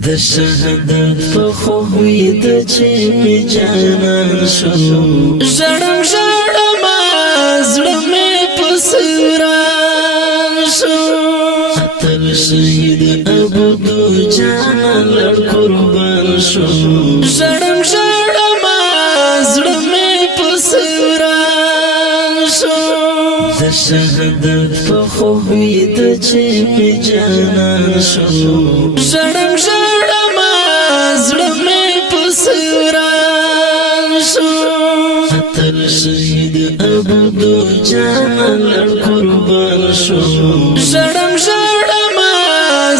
د شهادت په خوب ویده چې مې جانان شو ژړم ژړم زړه مې پسې وران شو اتل شهید عبدالجان لړ قربان شو ژړم ژړم زړه مې پسې وران شو د شهادت په خوب ویده چې مې جانان شو ژړم ژړم زړه مې پسې وران شو اتل شهید عبدالجان لړ قربان شو ژړم ژړم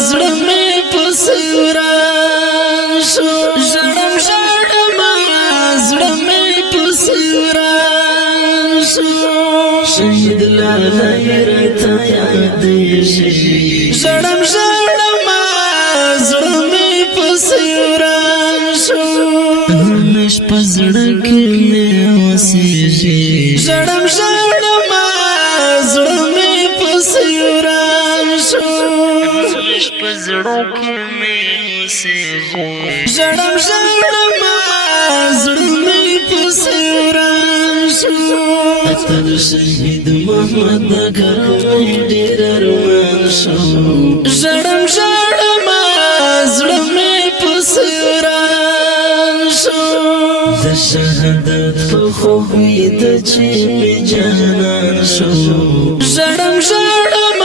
زړه مې پسې وران شو ژړم ژړم زړه مې پسې وران شو شهید لالای راته یادېږي ژړم ژړم زړه مې پسې وران شو همیش په زړه کې مې اوسېږي ژړم ژړم زړه مې پسې وران شو همیش په زړه کې مې اوسېږي ژړم ژړم زړه مې پسې وران شو اتل شهید محمد ګرمۍ ډېر ارمان شو ژړم ژړم زړه مې پسې وران شو د شهادت په خوب ویده چې مې جانان شو ژړم ژړم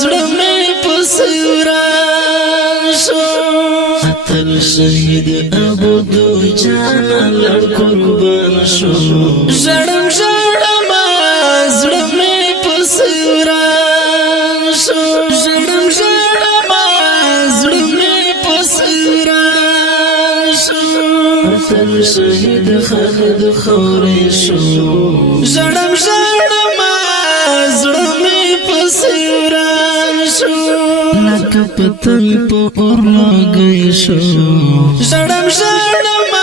زړه مې پسې وران شو اتل شهید عبدالجان لړ قربان شو ژړم ژړم زړه مې پسې وران شو ژړم ژړم زړه مې پسې وران شو اتل شهید خالد خورې شو ژړم ژړم زړه مې پسې وران شو لکه پتنګ په اور لګی شو ژړم ژړم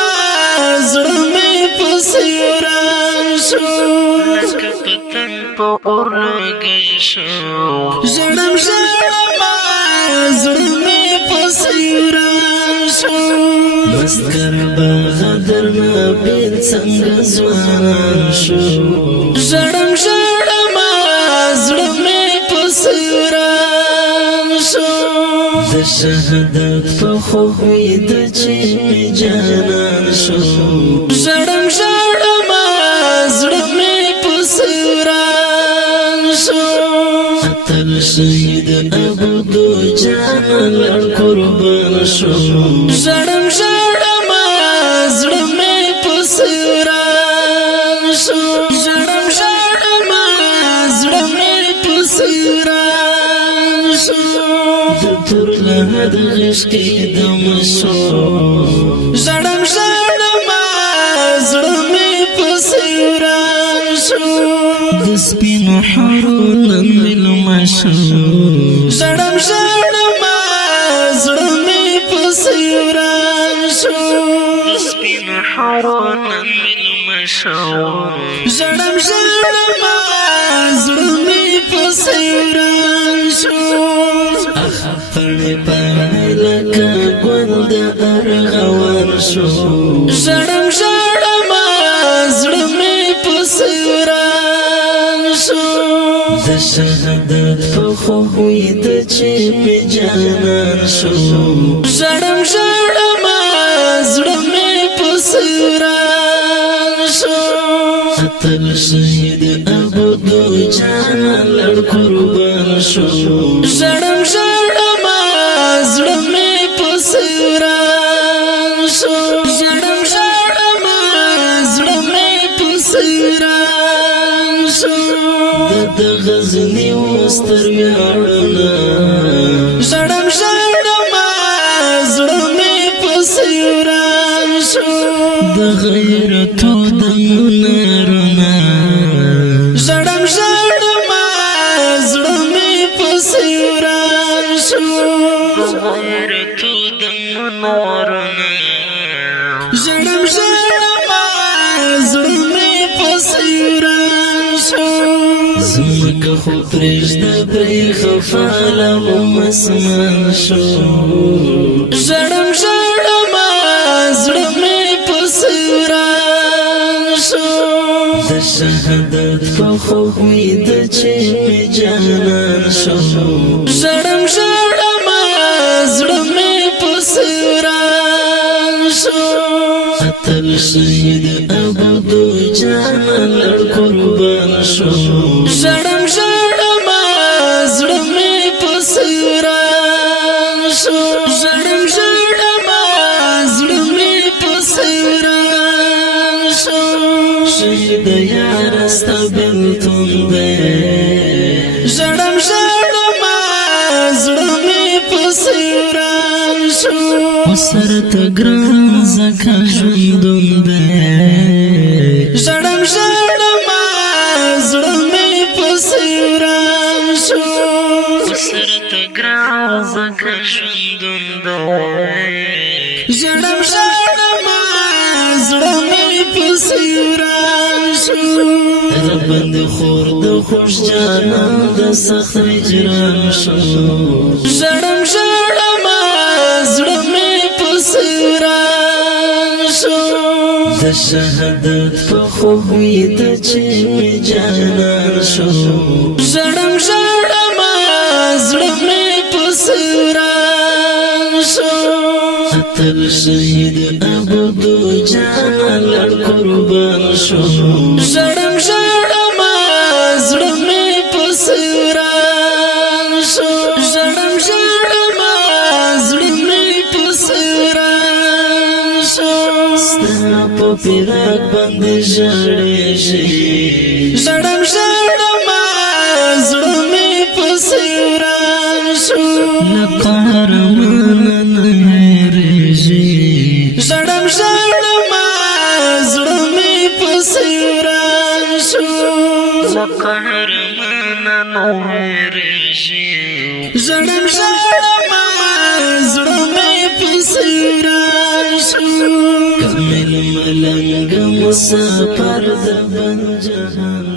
زړه مې پسې وران شو لکه پتنګ په اور لګی شو ژړم ژړم زړه مې پسې وران شو مسکر بغدر نبیل څنګه ځوان شو ژړم ژړم زړه مې پسې وران شو د شهادت په خوب ویده چې مې جانان شو ژړم ژړم زړه مې پسې وران شو اتل شهید عبدالجان لړ قربان شو ژړم ژړم زړه مې پسې وران شو ژړم ژړم زړه مې پسې وران شو د تور لحد غش کېدم شو ژړم ژړم زړه مې پسې وران شو د سپینو حورو لمبلمه شو ژړم ژړم زړه مې پسې وران شو د سپینو حورو لمبلمه شو ژړم ژړم زړه مې پسې وران شو پړې پړې لکه ګل د ارغوان شو ژړم ژړم زړه مې پسې وران شو د شهادت په خوب ویده چې مې جانان شو ژړم ژړم زړه مې پسې وران شو اتل شهید عبدالجان لړ قربان شو ژړم ژړم زړه مې پسې وران شو ژړم ژړم زړه مې پسې وران شو د غزني وستر ویاړونه ژړم ژړم زړه مې پسې وران شو د غیرتو د منارونه ژړم ژړم زړه مې پسې وران شو د غیرتو د منارونه ژړم ژړم زړه مې پسې وران شو زمکه خو پرېږده پرې خفاله وم اسمان شو شهید ابدو جانا لړ قربان شو ژړم ژړم زړه مې په سوران شو ژړم ژړم زړه مې په سوران شو شهید یار ستا بېلتون دی ژړم ژړم زړه مې په سوران شو وسرته ګران ځکه ژوندون دی ژړم ژړم زړه مې په سوران شو وسرته ګران ځکه ژوندون دی ژړم ژړم زړه مې په سوران شو ربند خور د خوش جانا د سخت هجران شو ژړم ژړم زړه مې په سوران شو د شهادت په خوب ویده چې مې جانان شو ژړم ژړم زړه مې په سوران شو اتل شهید ابدو جانا لړ قربان شو ژړم ژړم زړه مې په سوران شو ژړم ژړم زړه مې په سوران شو ستا په فراق باندې ژړېږي ژړم ژړم زړه مې په سوران شو له قهرمانه نه هېرېږي ژړم ژړم زړه مې په سوران شو له قهرمانه نه هېرېږي ژړم ژړم زړه مې په سوران شو کامل ملنګ مسافر د بن جهان